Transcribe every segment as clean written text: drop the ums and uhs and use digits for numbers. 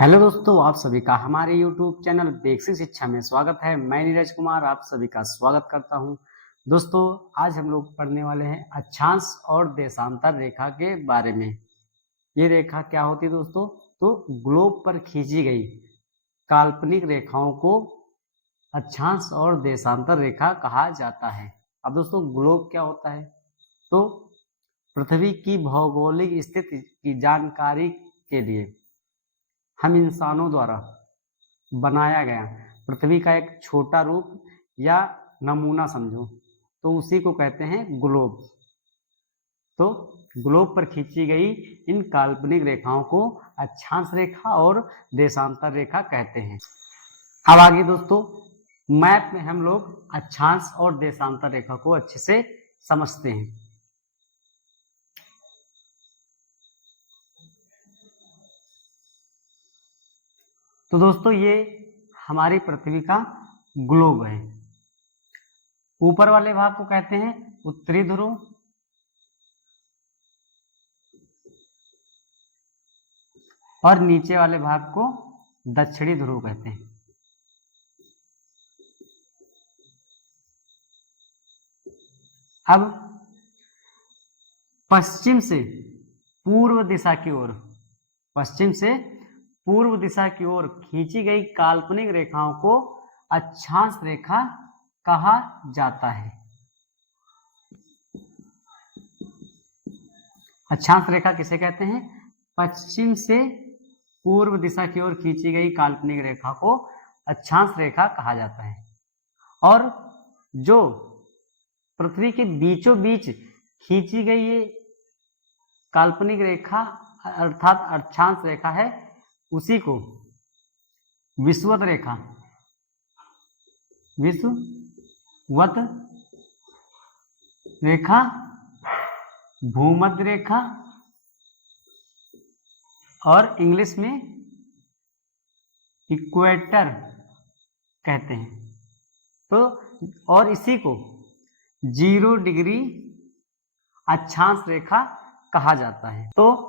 Hello दोस्तों, आप सभी का हमारे YouTube चैनल बेसिक शिक्षा में स्वागत है। मैं नीरज कुमार आप सभी का स्वागत करता हूं। दोस्तों, आज हम लोग पढ़ने वाले हैं अक्षांश और देशांतर रेखा के बारे में। ये रेखा क्या होती है दोस्तों? तो ग्लोब पर खींची गई काल्पनिक रेखाओं को अक्षांश और देशांतर रेखा कहा जाता है। अब दोस्तों, ग्लोब क्या होता है? तो पृथ्वी की भौगोलिक स्थिति की जानकारी के लिए हम इंसानों द्वारा बनाया गया पृथ्वी का एक छोटा रूप या नमूना समझो, तो उसी को कहते हैं ग्लोब। तो ग्लोब पर खींची गई इन काल्पनिक रेखाओं को अक्षांश रेखा और देशांतर रेखा कहते हैं। अब आगे दोस्तों, मैप में हम लोग अक्षांश और देशांतर रेखा को अच्छे से समझते हैं। तो दोस्तों, ये हमारी पृथ्वी का ग्लोब है। ऊपर वाले भाग को कहते हैं उत्तरी ध्रुव, और नीचे वाले भाग को दक्षिणी ध्रुव कहते हैं। अब पश्चिम से पूर्व दिशा की ओर, पश्चिम से पूर्व दिशा की ओर खींची गई काल्पनिक रेखाओं को अक्षांश रेखा कहा जाता है। अक्षांश रेखा किसे कहते हैं? पश्चिम से पूर्व दिशा की ओर खींची गई काल्पनिक रेखा को अक्षांश रेखा कहा जाता है। और जो पृथ्वी के बीचों बीच खींची गई ये काल्पनिक रेखा अर्थात अक्षांश रेखा है, उसी को विषुवत रेखा, विषुवत रेखा, भूमध्य रेखा और इंग्लिश में इक्वेटर कहते हैं। तो और इसी को 0 डिग्री अक्षांश रेखा कहा जाता है। तो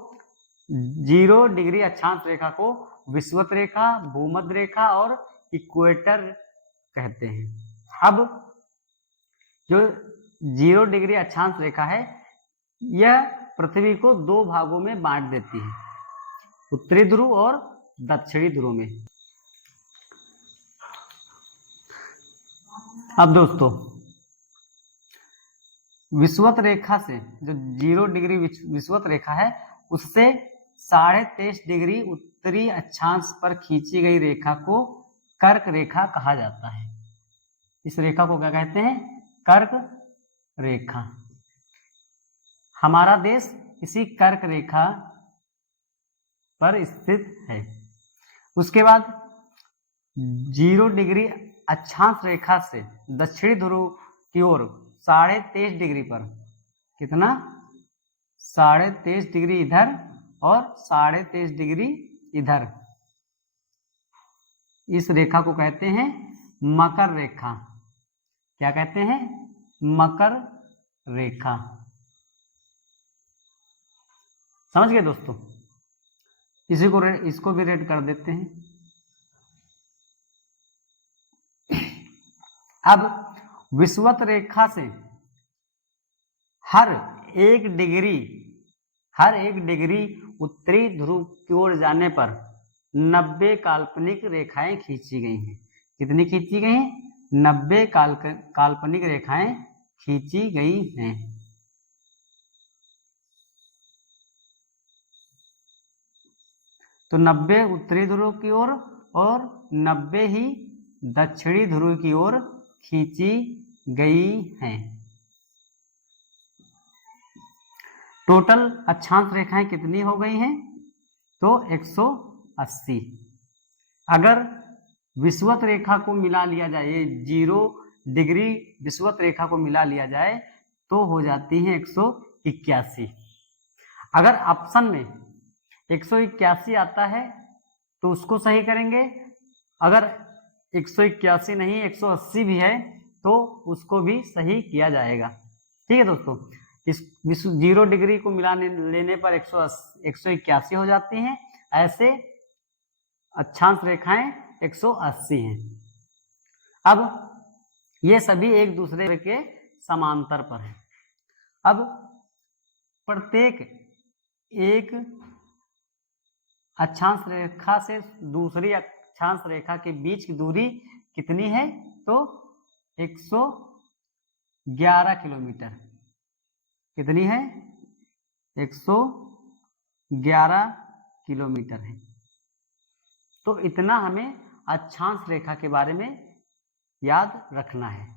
0 डिग्री अक्षांश रेखा को विषुवत रेखा, भूमध्य रेखा और इक्वेटर कहते हैं। अब जो 0 डिग्री अक्षांश रेखा है, यह पृथ्वी को 2 भागों में बांट देती है, उत्तरी ध्रुव और दक्षिणी ध्रुव में। अब दोस्तों, विषुवत रेखा से जो 0 डिग्री विषुवत रेखा है, उससे 23.5 डिग्री उत्तरी अक्षांश पर खींची गई रेखा को कर्क रेखा कहा जाता है। इस रेखा को क्या कहते हैं? कर्क रेखा। हमारा देश इसी कर्क रेखा पर स्थित है। उसके बाद 0 डिग्री अक्षांश रेखा से दक्षिणी ध्रुव की ओर 23.5 डिग्री पर, कितना? 23.5 डिग्री इधर और 23.5 डिग्री इधर, इस रेखा को कहते हैं मकर रेखा। क्या कहते हैं? मकर रेखा। समझ गए दोस्तों? इसको भी रेड कर देते हैं। अब विषुवत रेखा से हर एक डिग्री उत्तरी ध्रुव की ओर जाने पर 90 काल्पनिक रेखाएं खींची गई हैं। कितनी खींची गई हैं? 90 काल्पनिक रेखाएं खींची गई हैं। तो 90 उत्तरी ध्रुव की ओर और 90 ही दक्षिणी ध्रुव की ओर खींची गई हैं। टोटल अक्षांश रेखाएं कितनी हो गई हैं? तो 180। अगर विषुवत रेखा को मिला लिया जाए, ये 0 डिग्री विषुवत रेखा को मिला लिया जाए तो हो जाती है 181। अगर ऑप्शन में 181 आता है तो उसको सही करेंगे, अगर 181 नहीं 180 भी है तो उसको भी सही किया जाएगा। ठीक है दोस्तों, इस 0 डिग्री को मिलाने लेने पर 181 हो जाती हैं। ऐसे अक्षांश रेखाएं 180 हैं। अब ये सभी एक दूसरे के समांतर पर हैं। अब प्रत्येक एक अक्षांश रेखा से दूसरी अक्षांश रेखा के बीच की दूरी कितनी है? तो 111 किलोमीटर। कितनी है? 111 किलोमीटर है। तो इतना हमें अक्षांश रेखा के बारे में याद रखना है।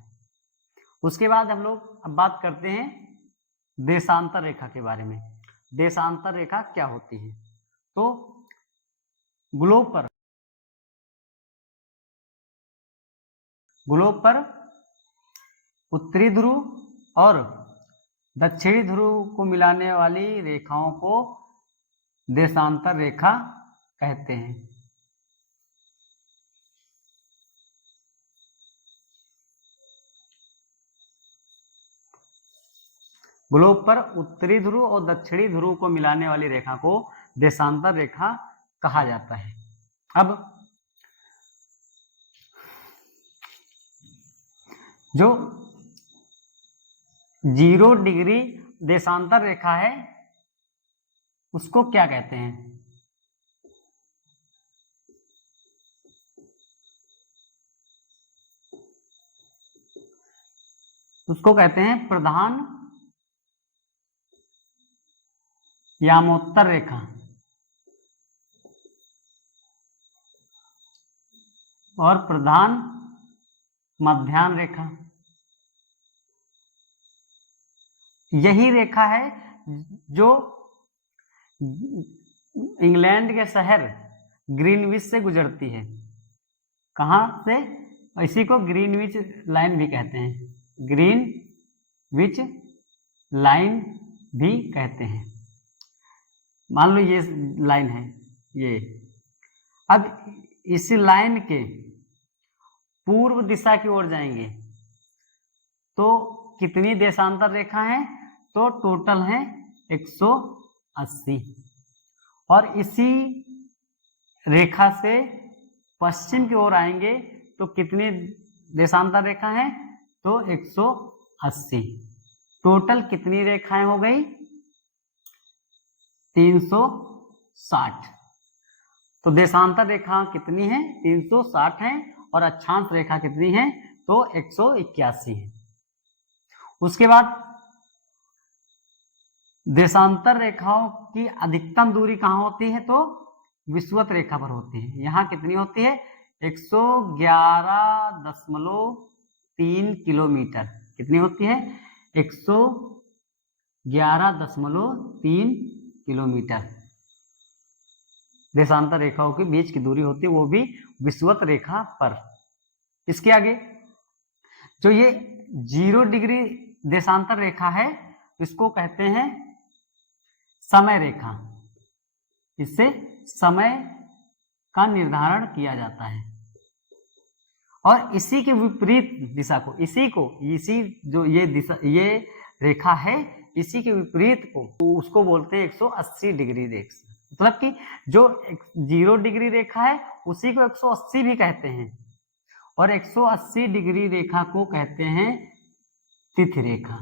उसके बाद हम लोग अब बात करते हैं देशांतर रेखा के बारे में। देशांतर रेखा क्या होती है? तो ग्लोब पर उत्तरी ध्रुव और दक्षिणी ध्रुव को मिलाने वाली रेखाओं को देशांतर रेखा कहते हैं। ग्लोब पर उत्तरी ध्रुव और दक्षिणी ध्रुव को मिलाने वाली रेखा को देशांतर रेखा कहा जाता है। अब जो 0 डिग्री देशांतर रेखा है उसको क्या कहते हैं? उसको कहते हैं प्रधान यामोत्तर रेखा और प्रधान मध्याह्न रेखा। यही रेखा है जो इंग्लैंड के शहर ग्रीनविच से गुजरती है। कहां से? इसी को ग्रीनविच लाइन भी कहते हैं। ग्रीनविच लाइन भी कहते हैं। मान लो ये लाइन है ये। अब इस लाइन के पूर्व दिशा की ओर जाएंगे तो कितनी देशांतर रेखा है? तो टोटल है 180। और इसी रेखा से पश्चिम की ओर आएंगे तो कितनी देशांतर रेखा है? तो 180। टोटल कितनी रेखाएं हो गई? 360। तो देशांतर रेखा कितनी है? 360 है। और अक्षांश रेखा कितनी है? तो 181 है। उसके बाद देशांतर रेखाओं की अधिकतम दूरी कहां होती है? तो विषुवत रेखा पर होती है। यहां कितनी होती है? 111.3 किलोमीटर। कितनी होती है? 111.3 किलोमीटर देशांतर रेखाओं के बीच की दूरी होती है, वो भी विषुवत रेखा पर। इसके आगे जो ये 0 डिग्री देशांतर रेखा है इसको कहते हैं समय रेखा। इससे समय का निर्धारण किया जाता है। और इसी के विपरीत दिशा को इसी जो ये दिशा ये रेखा है इसी के विपरीत को उसको बोलते हैं 180 डिग्री रेखा। मतलब कि जो 0 डिग्री रेखा है उसी को 180 भी कहते हैं। और 180 डिग्री रेखा को कहते हैं तिथि रेखा।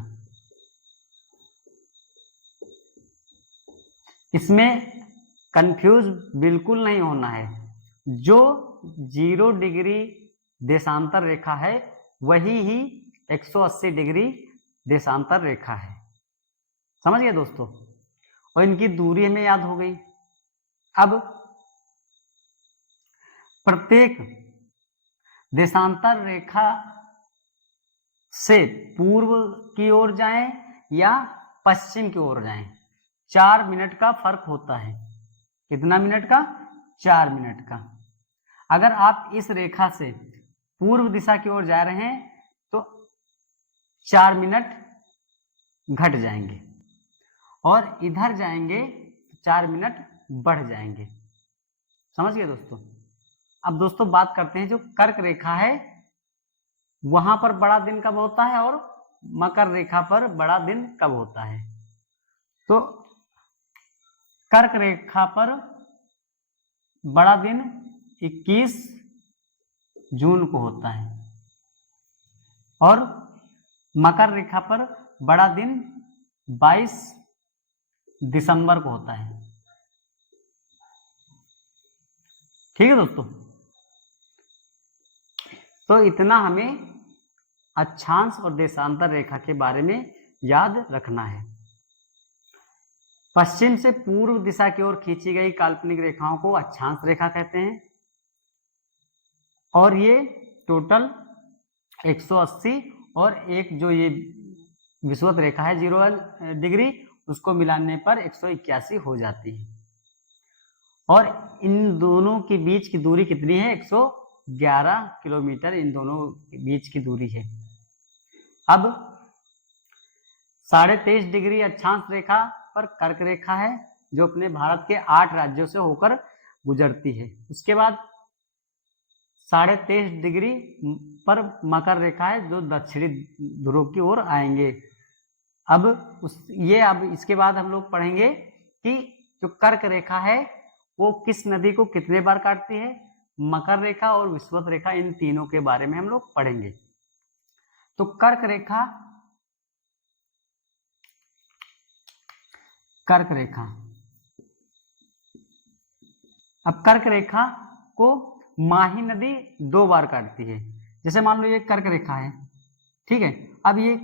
इसमें कंफ्यूज बिल्कुल नहीं होना है। जो 0 डिग्री देशांतर रेखा है वही ही 180 डिग्री देशांतर रेखा है। समझ गए दोस्तों? और इनकी दूरी हमें याद हो गई। अब प्रत्येक देशांतर रेखा से पूर्व की ओर जाएं या पश्चिम की ओर जाएं 4 मिनट का फर्क होता है। कितना मिनट का? 4 मिनट का। अगर आप इस रेखा से पूर्व दिशा की ओर जा रहे हैं तो 4 मिनट घट जाएंगे और इधर जाएंगे 4 मिनट बढ़ जाएंगे। समझ गए दोस्तों? अब दोस्तों बात करते हैं जो कर्क रेखा है वहां पर बड़ा दिन कब होता है और मकर रेखा पर बड़ा दिन कब होता है। तो कर्क रेखा पर बड़ा दिन 21 जून को होता है और मकर रेखा पर बड़ा दिन 22 दिसंबर को होता है। ठीक है दोस्तों, तो इतना हमें अक्षांश और देशांतर रेखा के बारे में याद रखना है। पश्चिम से पूर्व दिशा की ओर खींची गई काल्पनिक रेखाओं को अक्षांश रेखा कहते हैं और ये टोटल 180 और एक जो ये विषुवत रेखा है 0 डिग्री, उसको मिलाने पर 181 हो जाती है। और इन दोनों के बीच की दूरी कितनी है? 111 किलोमीटर इन दोनों के बीच की दूरी है। अब 23.5 डिग्री अक्षांश रेखा पर कर्क रेखा है जो अपने भारत के 8 राज्यों से होकर गुजरती है। उसके बाद 23.5 डिग्री पर मकर रेखा है जो दक्षिणी ध्रुव की ओर आएंगे। अब इसके बाद हम लोग पढ़ेंगे कि जो कर्क रेखा है वो किस नदी को कितने बार काटती है। मकर रेखा और विषुवत रेखा, इन तीनों के बारे में हम लोग पढ़ेंगे। तो कर्क रेखा अब कर्क रेखा को माही नदी 2 बार काटती है। जैसे मान लो ये कर्क रेखा है, ठीक है, अब ये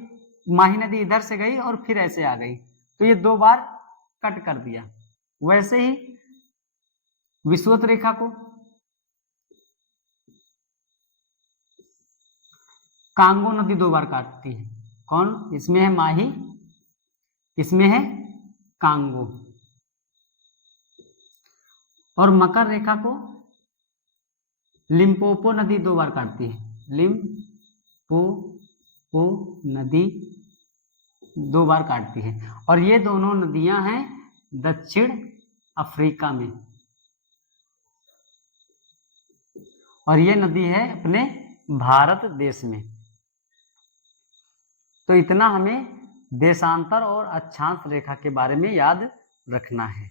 माही नदी इधर से गई और फिर ऐसे आ गई, तो ये 2 बार कट कर दिया। वैसे ही विषुवत रेखा को कांगो नदी 2 बार काटती है। कौन? इसमें है माही, इसमें है कांगो। और मकर रेखा को लिम्पोपो नदी 2 बार काटती है। लिम्पोपो नदी 2 बार काटती है और ये दोनों नदियां हैं दक्षिण अफ्रीका में और ये नदी है अपने भारत देश में। तो इतना हमें देशांतर और अक्षांश रेखा के बारे में याद रखना है।